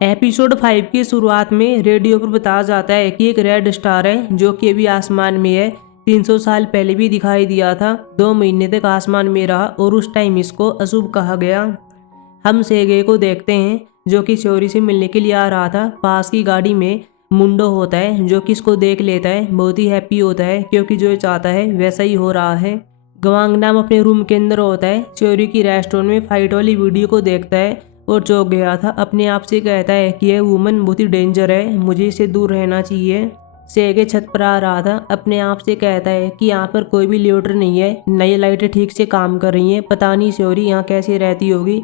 Episode 5 की शुरुआत में रेडियो पर बताया जाता है कि एक रेड स्टार है जो कि अभी आसमान में है। 300 साल पहले भी दिखाई दिया था। 2 महीने तक आसमान में रहा और उस टाइम इसको अशुभ कहा गया। हम सेगे को देखते हैं जो कि शौरी से मिलने के लिए आ रहा था। पास की गाड़ी में मुंडो होता है जो कि इसको देख लेता है। बहुत ही हैप्पी होता है क्योंकि जो चाहता है वैसा ही हो रहा है। गवांग नाम अपने रूम के अंदर होता है। शौरी की रेस्टोरेंट में फाइट वाली वीडियो को देखता है और चौंक गया था। अपने आप से कहता है कि यह वुमन बहुत ही डेंजर है, मुझे इससे दूर रहना चाहिए। सेगे छत पर आ रहा था। अपने आप से कहता है कि यहाँ पर कोई भी लीडर नहीं है, नई लाइटें ठीक से काम कर रही हैं, पता नहीं शौरी यहाँ कैसे रहती होगी।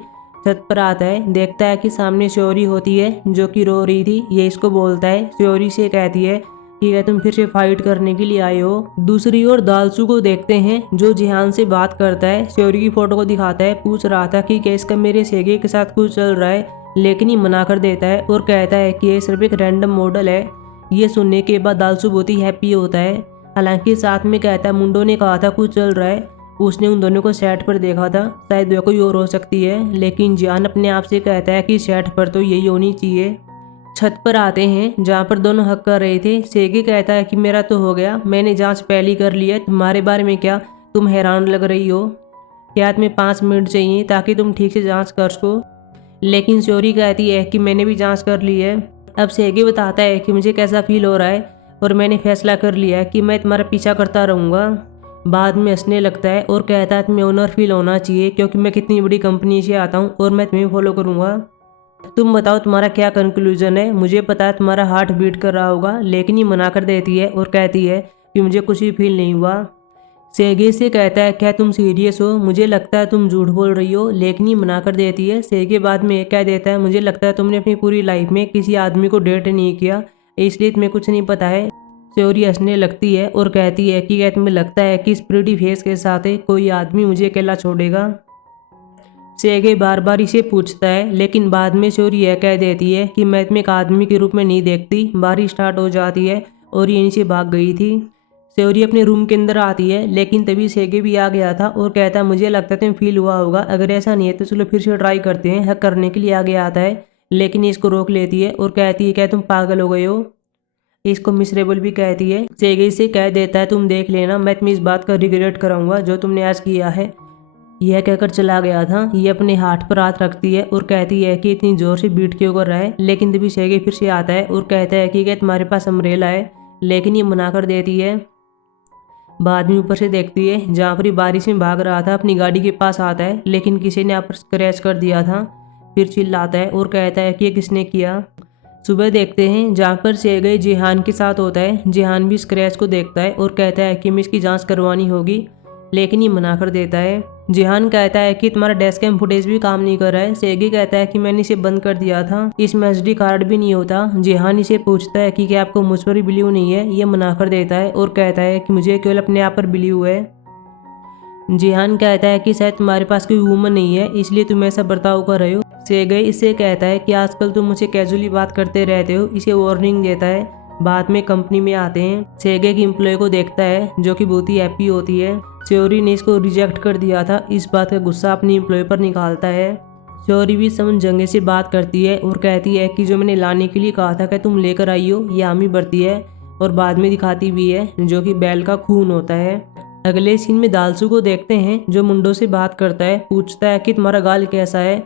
छत पर आता है, देखता है कि सामने शौरी होती है जो कि रो रही थी। ये इसको बोलता है। शौरी से कहती है कि क्या तुम फिर से फाइट करने के लिए आए हो। दूसरी ओर दालसू को देखते हैं जो जिहान से बात करता है। शौरी की फोटो को दिखाता है। पूछ रहा था कि क्या इसका मेरे सेगे के साथ कुछ चल रहा है, लेकिन ये मना कर देता है और कहता है कि ये सिर्फ एक रैंडम मॉडल है। ये सुनने के बाद दालसू बहुत ही हैप्पी होता है। हालांकि साथ में कहता है मुंडो ने कहा था कुछ चल रहा है, उसने उन दोनों को सेट पर देखा था, शायद वह कोई और हो सकती है। लेकिन जिहान अपने आप से कहता है कि सेट पर तो यही होनी चाहिए। छत पर आते हैं जहाँ पर दोनों हक कर रहे थे। सेगे कहता है कि मेरा तो हो गया, मैंने जांच पहली कर ली है, तुम्हारे बारे में क्या, तुम हैरान लग रही हो। क्या तुम्हें 5 मिनट चाहिए ताकि तुम ठीक से जांच कर सको। लेकिन शौरी कहती है कि मैंने भी जांच कर ली है। अब सेगे बताता है कि मुझे कैसा फील हो रहा है और मैंने फैसला कर लिया है कि मैं तुम्हारा पीछा करता रहूँगा। बाद में हंसने लगता है और कहता है तुम्हें ऑनर फील होना चाहिए क्योंकि मैं कितनी बड़ी कंपनी से आता हूँ और मैं तुम्हें फॉलो करूँगा। तुम बताओ तुम्हारा क्या कंक्लूजन है। मुझे पता है तुम्हारा हार्ट बीट कर रहा होगा। लेकिन ये मना कर देती है और कहती है कि मुझे कुछ भी फील नहीं हुआ। सेगे से कहता है क्या तुम सीरियस हो, मुझे लगता है तुम झूठ बोल रही हो। लेकिन ये मना कर देती है। सेगे बाद में कह देता है मुझे लगता है तुमने अपनी पूरी लाइफ में किसी आदमी को डेट नहीं किया, इसलिए तुम्हें कुछ नहीं पता है। शौरी हंसने लगती है और कहती है कि क्या तुम्हें लगता है कि इस प्रिटी फेस के साथ कोई आदमी मुझे अकेला छोड़ेगा। सेगे बार बार इसे पूछता है लेकिन बाद में शौरी यह कह देती है कि मैं तुम्हें एक आदमी के रूप में नहीं देखती। बारिश स्टार्ट हो जाती है और ये नीचे भाग गई थी। शौरी अपने रूम के अंदर आती है लेकिन तभी सेगे भी आ गया था और कहता है मुझे लगता है तुम्हें फील हुआ होगा, अगर ऐसा नहीं है तो चलो फिर से ट्राई करते हैं। हक करने के लिए आगे आता है लेकिन इसको रोक लेती है और कहती है क्या तुम पागल हो गए हो। इसको मिसरेबल भी कहती है। सेगे से कह देता है तुम देख लेना, मैं तुम्हें इस बात का रिग्रेट कराऊंगा जो तुमने आज किया है। यह कहकर चला गया था। ये अपने हाथ पर हाथ रखती है और कहती है कि इतनी जोर से बीट क्यों कर रहा है। लेकिन तभी सेगे फिर से आता है और कहता है कि क्या तुम्हारे पास अम्ब्रेला है, लेकिन ये मना कर देती है। बाद में ऊपर से देखती है जहाँ पर बारिश में भाग रहा था, अपनी गाड़ी के पास आता है लेकिन किसी ने यहाँ पर स्क्रैच कर दिया था। फिर चिल्लाता है और कहता है कि ये किसने किया। सुबह देखते हैं जहाँ पर सेगे जिहान के साथ होता है। जिहान भी स्क्रैच को देखता है और कहता है कि हमें इसकी जाँच करवानी होगी, लेकिन ये मना कर देता है। जिहान कहता है कि तुम्हारा डेस्क कैम फुटेज भी काम नहीं कर रहा है। सेगे कहता है कि मैंने इसे बंद कर दिया था, इसमें एसडी कार्ड भी नहीं होता। जिहान इसे पूछता है कि क्या आपको मुझ पर बिलीव नहीं है। ये मना कर देता है और कहता है कि मुझे केवल अपने आप पर बिलीव है। जिहान कहता है कि शायद तुम्हारे पास कोई वूमन नहीं है इसलिए तुम ऐसा बर्ताव कर रहे हो। सेगे इससे कहता है कि आजकल तुम मुझसे कैजुअली बात करते रहते हो। इसे वार्निंग देता है। बाद में कंपनी में आते हैं। सेगे की एम्प्लॉय को देखता है जो कि बहुत ही हैप्पी होती है। शौरी ने इसको रिजेक्ट कर दिया था, इस बात का गुस्सा अपनी एम्प्लॉय पर निकालता है। शौरी भी समझ जंगे से बात करती है और कहती है कि जो मैंने लाने के लिए कहा था कि तुम लेकर आई हो, ये आमी बढ़ती है और बाद में दिखाती भी है जो कि बैल का खून होता है। अगले सीन में दालसू को देखते हैं जो मुंडो से बात करता है। पूछता है कि तुम्हारा गाल कैसा है।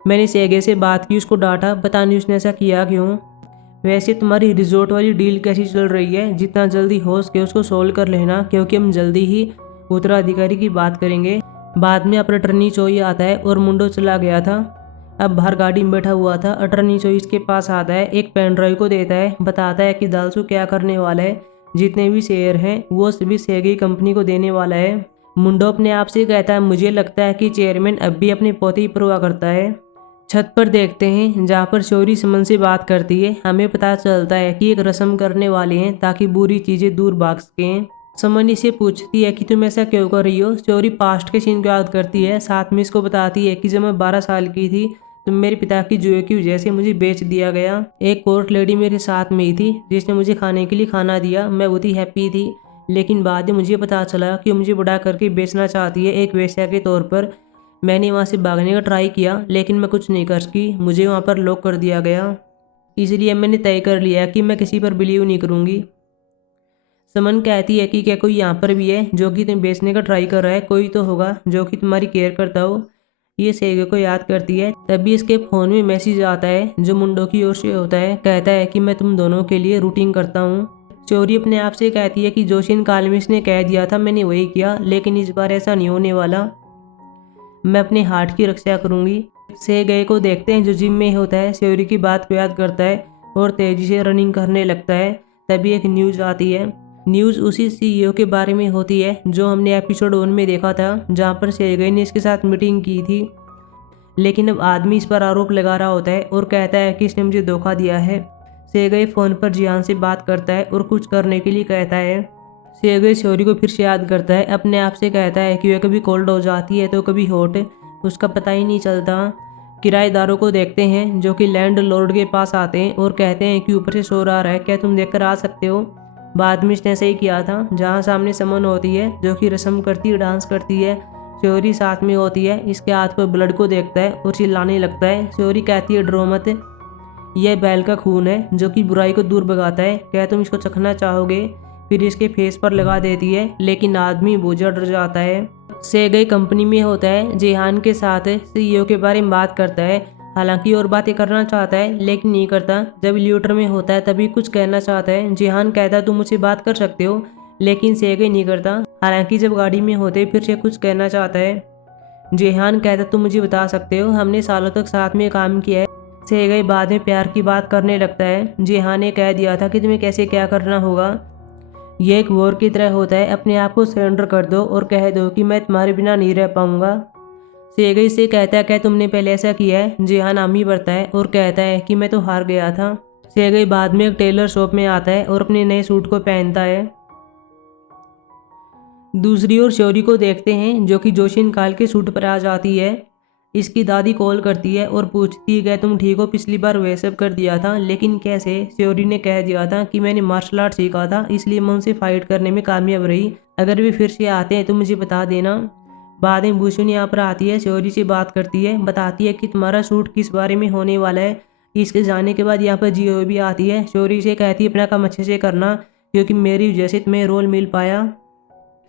मैंने सेगे से बात की, उसको डांटा, पता नहीं उसने ऐसा किया क्यों। वैसे तुम्हारी रिजॉर्ट वाली डील कैसी चल रही है, जितना जल्दी हो सके उसको सोल्व कर लेना क्योंकि हम जल्दी ही उत्तराधिकारी की बात करेंगे। बाद में अब अटर्नी चोई आता है और मुंडो चला गया था। अब बाहर गाड़ी में बैठा हुआ था। अटर्नी चोई इसके पास आता है, एक पेन ड्राइव को देता है, बताता है कि दालसू क्या करने वाला है, जितने भी शेयर हैं वो सभी सेगे कंपनी को देने वाला है। मुंडो अपने आप से कहता है मुझे लगता है कि चेयरमैन अब भी अपने पोते ही परवाह करता है। छत पर देखते हैं जहाँ पर शौरी समन से बात करती है। हमें पता चलता है कि एक रस्म करने वाले हैं ताकि बुरी चीज़ें दूर भाग सकें। समन इसे पूछती है कि तुम ऐसा क्यों कर रही हो। शौरी पास्ट के सीन को याद करती है। साथ में इसको बताती है कि जब मैं 12 साल की थी तो मेरे पिता की जुए की वजह से मुझे बेच दिया गया। एक कोर्ट लेडी मेरे साथ में ही थी जिसने मुझे खाने के लिए खाना दिया। मैं बहुत ही हैप्पी थी, लेकिन बाद में मुझे पता चला कि मुझे बड़ा करके बेचना चाहती है एक वेश्या के तौर पर। मैंने वहाँ से भागने का ट्राई किया लेकिन मैं कुछ नहीं कर सकी, मुझे वहाँ पर लॉक कर दिया गया। इसलिए मैंने तय कर लिया कि मैं किसी पर बिलीव नहीं करूँगी। समन कहती है कि क्या कोई यहाँ पर भी है जो कि तुम्हें बेचने का ट्राई कर रहा है, कोई तो होगा जो कि तुम्हारी केयर करता हो। ये सेगे को याद करती है। तभी इसके फ़ोन में मैसेज आता है जो मुंडो की ओर से होता है। कहता है कि मैं तुम दोनों के लिए रूटिंग करता हूँ। चोरी अपने आप से कहती है कि जोशिन कालमिस ने कह दिया था, मैंने वही किया, लेकिन इस बार ऐसा नहीं होने वाला। मैं अपने हार्ट की रक्षा करूंगी। सेगे को देखते हैं जो जिम में होता है। श्योरी की बात को याद करता है और तेजी से रनिंग करने लगता है। तभी एक न्यूज़ आती है। न्यूज़ उसी सीईओ के बारे में होती है जो हमने एपिसोड 1 में देखा था, जहाँ पर सेगे ने इसके साथ मीटिंग की थी। लेकिन अब आदमी इस पर आरोप लगा रहा होता है और कहता है कि इसने मुझे धोखा दिया है। सेगे फ़ोन पर जिहान से बात करता है और कुछ करने के लिए कहता है। सेगे श्योरी को फिर से याद करता है। अपने आप से कहता है कि वह कभी कोल्ड हो जाती है तो कभी हॉट, उसका पता ही नहीं चलता। किराएदारों को देखते हैं जो कि लैंड लॉर्ड के पास आते हैं और कहते हैं कि ऊपर से शोर आ रहा है, क्या तुम देखकर आ सकते हो। बाद में इसने ऐसे ही किया था। जहाँ सामने समन होती है जो कि रस्म करती है, डांस करती है। श्योरी साथ में होती है। इसके हाथ पर ब्लड को देखता है और चिल्लाने लगता है। श्योरी कहती है डरो मत, यह बैल का खून है जो कि बुराई को दूर भगाता है, क्या तुम इसको चखना चाहोगे। फिर इसके फेस पर लगा देती है, लेकिन आदमी बोझा डर जाता है। सेगे कंपनी में होता है। जिहान के साथ सीईओ के बारे में बात करता है। हालांकि और बातें करना चाहता है लेकिन नहीं करता। जब ल्यूटर में होता है तभी कुछ कहना चाहता है। जिहान कहता है तुम मुझसे बात कर सकते हो, लेकिन सेगे नहीं करता। हालांकि जब गाड़ी में होते फिर से कुछ कहना चाहता है। जिहान कहता तुम मुझे बता सकते हो, हमने सालों तक साथ में काम किया है। सेगे बाद में प्यार की बात करने लगता है। जिहान ने कह दिया था कि तुम्हें कैसे क्या करना होगा। यह एक वॉर की तरह होता है। अपने आप को सरेंडर कर दो और कह दो कि मैं तुम्हारे बिना नहीं रह पाऊंगा। सेगे से कहता है क्या तुमने पहले ऐसा किया है। जिहान हामी भरता है और कहता है कि मैं तो हार गया था। सेगे बाद में एक टेलर शॉप में आता है और अपने नए सूट को पहनता है। दूसरी ओर श्योरी को देखते हैं जो कि जोशिन काल के सूट पर आ जाती है। इसकी दादी कॉल करती है और पूछती है क्या तुम ठीक हो, पिछली बार वह सब कर दिया था लेकिन कैसे। श्योरी ने कह दिया था कि मैंने मार्शल आर्ट सीखा था, इसलिए मैं उनसे फाइट करने में कामयाब रही। अगर वे फिर से आते हैं तो मुझे बता देना। बाद में भूषण यहाँ पर आती है। श्योरी से बात करती है, बताती है कि तुम्हारा शूट किस बारे में होने वाला है। इसके जाने के बाद यहाँ पर जियो भी आती है। श्योरी से कहती है अपना काम अच्छे से करना, क्योंकि मेरी वजह से तुम्हें रोल मिल पाया।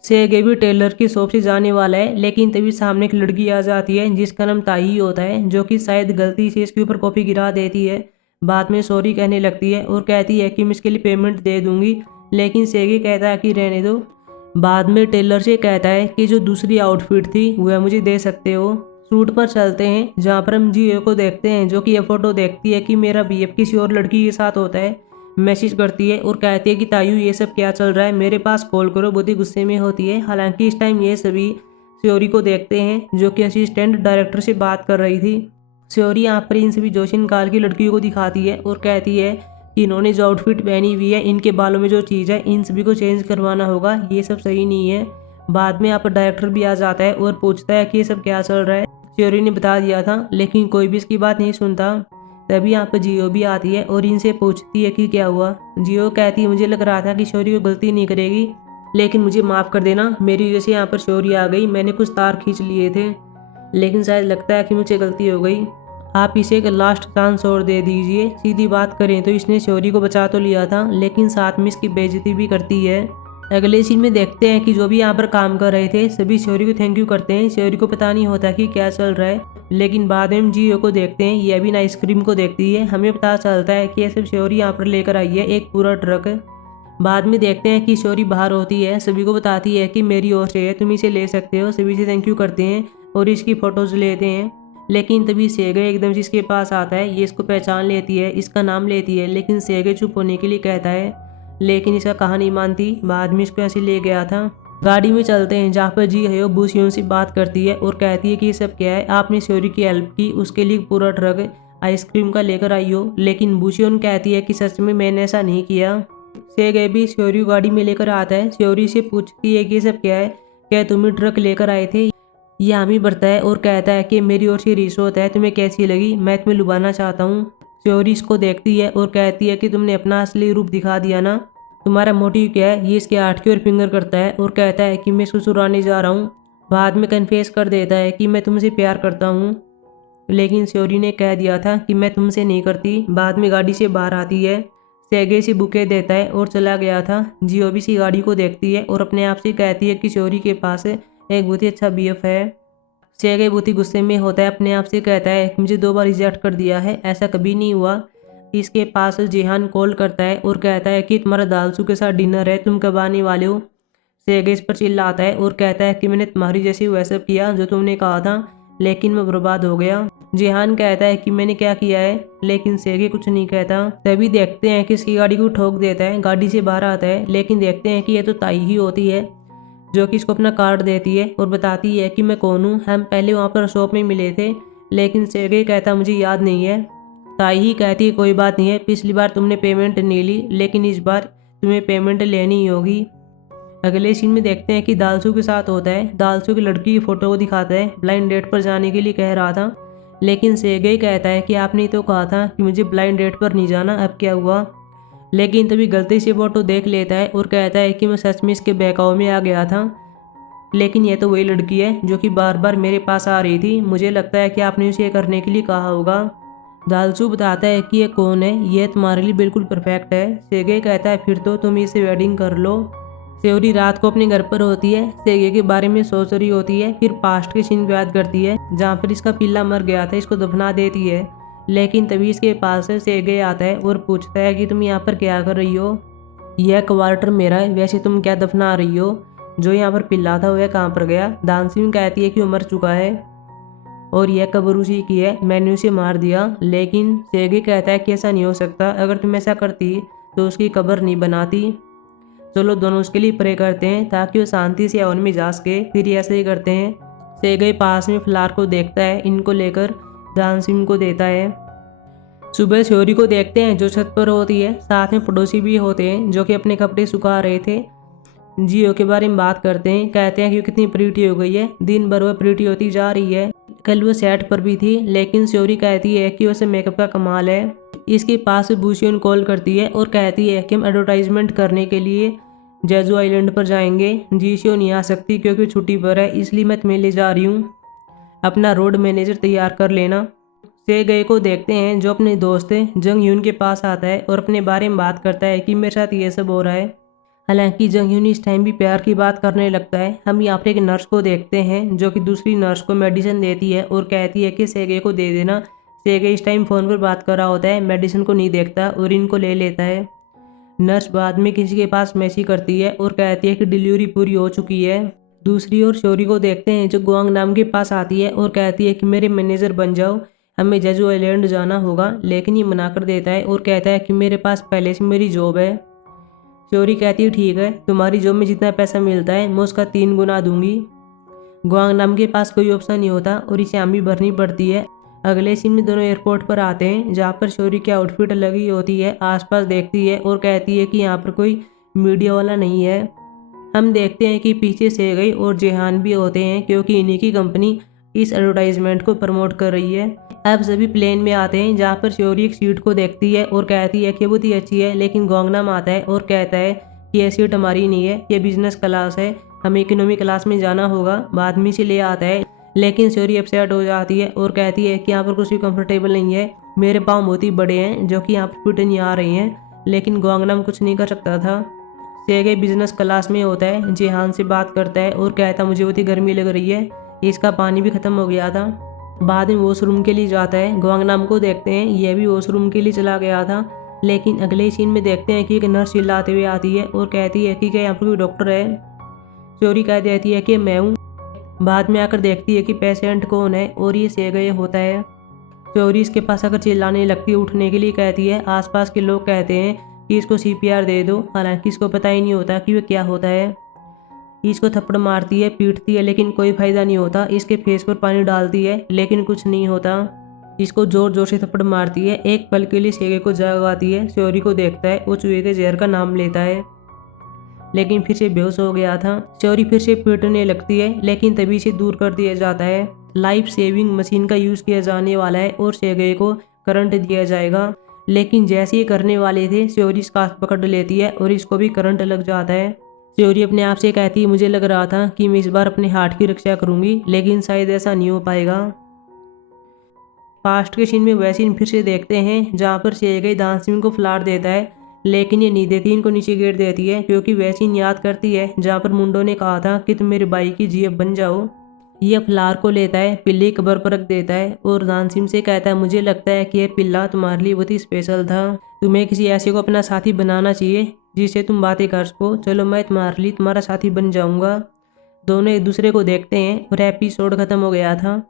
सेगे भी टेलर की शॉप से जाने वाला है, लेकिन तभी सामने एक लड़की आ जाती है जिसका नाम ताई होता है, जो कि शायद गलती से इसके ऊपर कॉफी गिरा देती है। बाद में सॉरी कहने लगती है और कहती है कि मैं इसके लिए पेमेंट दे दूंगी, लेकिन सेगे कहता है कि रहने दो। बाद में टेलर से कहता है कि जो दूसरी आउटफिट थी वह मुझे दे सकते हो। सूट पर चलते हैं जहाँ पर हम जियो को देखते हैं जो कि यह फोटो देखती है कि मेरा बीएफ किसी और लड़की के साथ होता है। मैसेज करती है और कहती है कि तायू ये सब क्या चल रहा है, मेरे पास कॉल करो। बहुत ही गुस्से में होती है। हालांकि इस टाइम ये सभी श्योरी को देखते हैं जो कि असिस्टेंट डायरेक्टर से बात कर रही थी। श्योरी यहाँ पर इन सभी जोशिन काल की लड़कियों को दिखाती है और कहती है कि इन्होंने जो आउटफिट पहनी हुई है, इनके बालों में जो चीज़ है, इन सभी को चेंज करवाना होगा, ये सब सही नहीं है। बाद में यहाँ पर डायरेक्टर भी आ जाता है और पूछता है कि ये सब क्या चल रहा है। श्योरी ने बता दिया था लेकिन कोई भी इसकी बात नहीं सुनता। तभी यहाँ पर जियो भी आती है और इनसे पूछती है कि क्या हुआ। जियो कहती है मुझे लग रहा था कि श्योरी को गलती नहीं करेगी, लेकिन मुझे माफ़ कर देना, मेरी वजह से यहाँ पर श्योरी आ गई, मैंने कुछ तार खींच लिए थे, लेकिन शायद लगता है कि मुझे गलती हो गई, आप इसे एक लास्ट चांस और दे दीजिए। सीधी बात करें तो इसने श्योरी को बचा तो लिया था, लेकिन साथ में इसकी बेइज्जती भी करती है। अगले सीन में देखते हैं कि जो भी यहाँ पर काम कर रहे थे सभी श्योरी को थैंक यू करते हैं। श्योरी को पता नहीं होता कि क्या चल रहा है, लेकिन बाद में हम जियो को देखते हैं, यह भी आइसक्रीम को देखती है। हमें पता चलता है कि यह सब श्योरी यहाँ पर लेकर आई है, एक पूरा ट्रक। बाद में देखते हैं कि श्योरी बाहर होती है, सभी को बताती है कि मेरी ओर से है, तुम इसे ले सकते हो। सभी से थैंक यू करते हैं और इसकी फ़ोटोज़ लेते हैं। लेकिन तभी सेगे एकदम से इसके पास आता है। ये इसको पहचान लेती है, इसका नाम लेती है, लेकिन सेगे चुप होने के लिए कहता है, लेकिन इसका कहा नहीं मानती। बाद में इसको ऐसे ले गया था। गाड़ी में चलते हैं जहाँ पर जी हयो बूशियों से बात करती है और कहती है कि ये सब क्या है, आपने श्योरी की हेल्प की, उसके लिए पूरा ट्रक आइसक्रीम का लेकर आई हो। लेकिन बूशियोन कहती है कि सच में मैंने ऐसा नहीं किया। सेगे भी श्योरी गाड़ी में लेकर आता है। श्योरी से पूछती है कि ये सब क्या है, क्या तुम ही ट्रक लेकर आए थे। ये हामी भरता है और कहता है कि मेरी ओर से रिश्वत है, तुम्हें कैसी लगी, मैं तुम्हें लुभाना चाहता हूँ। श्योरी इसको देखती है और कहती है कि तुमने अपना असली रूप दिखा दिया ना, तुम्हारा मोटिव क्या है। ये इसके हाथ की ओर फिंगर करता है और कहता है कि मैं इसको चुराने जा रहा हूँ। बाद में कन्फेस कर देता है कि मैं तुमसे प्यार करता हूँ, लेकिन श्योरी ने कह दिया था कि मैं तुमसे नहीं करती। बाद में गाड़ी से बाहर आती है, सेगे से बुके देता है और चला गया था। जियो भी सी गाड़ी को देखती है और अपने आप से कहती है कि श्योरी के पास एक बहुत ही अच्छा बीएफ है। सेगे बहुत ही गुस्से में होता है, अपने आप से कहता है कि मुझे 2 बार रिजेक्ट कर दिया है, ऐसा कभी नहीं हुआ। इसके पास जेहान कॉल करता है और कहता है कि तुम्हारा दालसू के साथ डिनर है, तुम कब आने वाले हो। सेगे इस पर चिल्लाता है और कहता है कि मैंने तुम्हारी जैसी वैसा किया जो तुमने कहा था, लेकिन मैं बर्बाद हो गया। जेहान कहता है कि मैंने क्या किया है, लेकिन सेगे कुछ नहीं कहता। तभी देखते हैं कि इसकी गाड़ी को ठोक देता है, गाड़ी से बाहर आता है, लेकिन देखते हैं कि यह तो ताई ही होती है जो कि इसको अपना कार्ड देती है और बताती है कि मैं कौन हूँ, हम पहले वहाँ पर शॉप में मिले थे। लेकिन सेगे कहता मुझे याद नहीं है। ताई ही कहती है कोई बात नहीं है, पिछली बार तुमने पेमेंट नहीं ली, लेकिन इस बार तुम्हें पेमेंट लेनी ही होगी। अगले सीन में देखते हैं कि दालसू के साथ होता है। दालसू की लड़की की फोटो को दिखाता है, ब्लाइंड डेट पर जाने के लिए कह रहा था, लेकिन सेगे कहता है कि आपने तो कहा था कि मुझे ब्लाइंड डेट पर नहीं जाना, अब क्या हुआ। लेकिन तभी गलती से फोटो देख लेता है और कहता है कि मैं सच में इसके बहकावे में आ गया था, लेकिन यह तो वही लड़की है जो कि बार बार मेरे पास आ रही थी, मुझे लगता है कि आपने उसे करने के लिए कहा होगा। दालसू बताता है कि ये कौन है, यह तुम्हारे लिए बिल्कुल परफेक्ट है। सेगे कहता है फिर तो तुम इससे वेडिंग कर लो। श्योरी रात को अपने घर पर होती है, सेगे के बारे में सोच रही होती है, फिर पास्ट के सीन को याद करती है जहाँ पर इसका पिल्ला मर गया था, इसको दफना देती है। लेकिन तभी इसके पास सेगे आता है और पूछता है कि तुम यहाँ पर क्या कर रही हो, यह क्वार्टर मेरा है, वैसे तुम क्या दफना रही हो, जो यहाँ पर पिल्ला था वह कहाँ पर गया। दानसिंह कहती है कि वो मर चुका है और यह कब्र उसी की है, मैंने उसे मार दिया। लेकिन सेगे कहता है कि ऐसा नहीं हो सकता, अगर तुम ऐसा करती तो उसकी कब्र नहीं बनाती। चलो दोनों उसके लिए प्रे करते हैं ताकि वो शांति से हवन में जा सके। फिर ऐसे ही करते हैं। सेगे पास में फ्लावर को देखता है, इनको लेकर दानसिंह को देता है। सुबह श्योरी को देखते हैं जो छत पर होती है, साथ में पड़ोसी भी होते हैं जो कि अपने कपड़े सुखा रहे थे। जियो के बारे में बात करते हैं, कहते हैं कि कितनी प्रीटी हो गई है, दिन भर वह प्रीटी होती जा रही है। कल वो सेट पर भी थी, लेकिन श्योरी कहती है कि उसे मेकअप का कमाल है। इसके पास बूशियन कॉल करती है और कहती है कि हम एडवर्टाइजमेंट करने के लिए जेजू आइलैंड पर जाएंगे। जीशियो नहीं आ सकती क्योंकि छुट्टी पर है, इसलिए मैं तुम्हें ले जा रही हूँ, अपना रोड मैनेजर तैयार कर लेना। सेगे को देखते हैं जो अपने दोस्त जंग ह्यून के पास आता है और अपने बारे में बात करता है कि मेरे साथ ये सब हो रहा है। हालांकि जंग ह्यून इस टाइम भी प्यार की बात करने लगता है। हम यहाँ पर एक नर्स को देखते हैं जो कि दूसरी नर्स को मेडिसिन देती है और कहती है कि सेगे को दे देना। सेगे इस टाइम फ़ोन पर बात कर रहा होता है, मेडिसिन को नहीं देखता और इनको ले लेता है। नर्स बाद में किसी के पास मैसेज करती है और कहती है कि डिलीवरी पूरी हो चुकी है। दूसरी ओर श्योरी को देखते हैं जो गुआंग नाम के पास आती है और कहती है कि मेरे मैनेजर बन जाओ, हमें जेजू आइलैंड जाना होगा। लेकिन ये मना कर देता है और कहता है कि मेरे पास पहले से मेरी जॉब है। श्योरी कहती है ठीक है, तुम्हारी जॉब में जितना पैसा मिलता है मैं उसका 3 गुना दूंगी। गुआंग नाम के पास कोई ऑप्शन नहीं होता और इसे हम भी भरनी पड़ती है। अगले सीन में दोनों एयरपोर्ट पर आते हैं जहाँ पर श्योरी की आउटफिट लगी होती है, आसपास देखती है और कहती है कि यहाँ पर कोई मीडिया वाला नहीं है। हम देखते हैं कि पीछे सेगे और जेहान भी होते हैं क्योंकि इन्हीं की कंपनी इस एडवर्टाइजमेंट को प्रमोट कर रही है। अब सभी प्लेन में आते हैं जहाँ पर श्योरी एक सीट को देखती है और कहती है कि बहुत ही अच्छी है, लेकिन गोंगनाम आता है और कहता है कि यह सीट हमारी नहीं है, ये बिजनेस क्लास है, हमें इकोनॉमी क्लास में जाना होगा। बाद में से ले आता है, लेकिन श्योरी अपसेट हो जाती है और कहती है कि यहाँ पर कुछ भी कंफर्टेबल नहीं है, मेरे पाँव बहुत ही बड़े हैं जो कि यहाँ पर फिट नहीं आ रही हैं। लेकिन गोंगनाम कुछ नहीं कर सकता था। सेगे बिजनेस क्लास में होता है, जेहान से बात करता है और कहता है मुझे बहुत ही गर्मी लग रही है, इसका पानी भी ख़त्म हो गया था। बाद में वॉशरूम के लिए जाता है। गोंगनाम को देखते हैं, यह भी वॉशरूम के लिए चला गया था। लेकिन अगले सीन में देखते हैं कि एक नर्स चिल्लाते हुए आती है और कहती है कि क्या यहाँ पर कोई डॉक्टर है। श्योरी कह देती है कि मैं हूँ। बाद में आकर देखती है कि पेशेंट कौन है और ये सेगे होता है। श्योरी इसके पास आकर चिल्लाने लगती है, उठने के लिए कहती है। आसपास के लोग कहते हैं कि इसको CPR दे दो, हालांकि इसको पता ही नहीं होता कि वह क्या होता है। इसको थप्पड़ मारती है, पीटती है, लेकिन कोई फायदा नहीं होता। इसके फेस पर पानी डालती है लेकिन कुछ नहीं होता। इसको जोर जोर से थप्पड़ मारती है, एक पल के लिए सेगे को जगाती है। श्योरी को देखता है, वो चूहे के जहर का नाम लेता है, लेकिन फिर से बेहोश हो गया था। श्योरी फिर से पीटने लगती है, लेकिन तभी से दूर कर दिया जाता है। लाइफ सेविंग मशीन का यूज़ किया जाने वाला है और सेगे को करंट दिया जाएगा। लेकिन जैसे ही करने वाले थे, श्योरी इसका हाथ पकड़ लेती है और इसको भी करंट लग जाता है। श्योरी अपने आप से कहती मुझे लग रहा था कि मैं इस बार अपने हार्ट की रक्षा करूंगी, लेकिन शायद ऐसा नहीं हो पाएगा। पास्ट के सीन में वह सीन फिर से देखते हैं जहाँ पर सेगई दानसिंह को फ्लार देता है, लेकिन ये नहीं देती, इनको नीचे गिर देती है क्योंकि वह सीन याद करती है जहाँ पर मुंडो ने कहा था कि तुम मेरे भाई की जीएफ बन जाओ। ये फ्लार को लेता है, पिल्ली कबर पर रख देता है और दानसिंह से कहता है मुझे लगता है कि यह पिल्ला तुम्हारे लिए बहुत ही स्पेशल था, तुम्हें किसी ऐसे को अपना साथी बनाना चाहिए जिससे तुम बातें कर सको, चलो मैं तुम्हारे लिए तुम्हारा साथी बन जाऊंगा। दोनों एक दूसरे को देखते हैं और एपिसोड खत्म हो गया था।